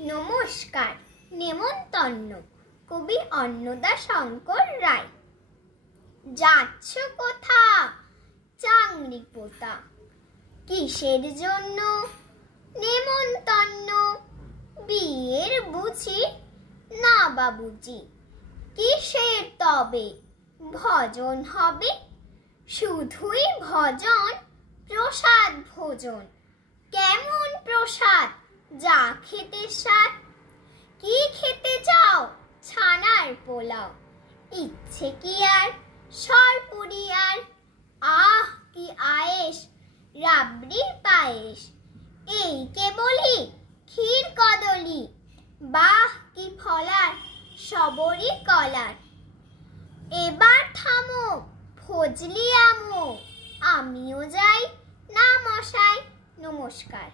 নমস্কার। নেমন্তন্ন কবি অন্নদা শঙ্কর রায়। যাচ্ছ কোথা চাংড়ি পোতা, কিসের জন্য নেমন্তন্ন? বিয়ের বুঝি না বাবুজি, কিসের তবে ভজন হবে? শুধুই ভজন, প্রসাদ ভোজন। কেমন প্রসাদ যা খেতে স্বাদ? কি খেতে চাও? ছানার পোলাও, ইচ্ছে কি আর সরপুরি আর? আহ কি আয়েশ রাবড়ির পায়েস, এই কে বলি ক্ষীর কদলি। বাহ কি ফলার সবরি কলার। এবার থামো ফজলি আমো, আমিও যাই না মশাই। নমস্কার।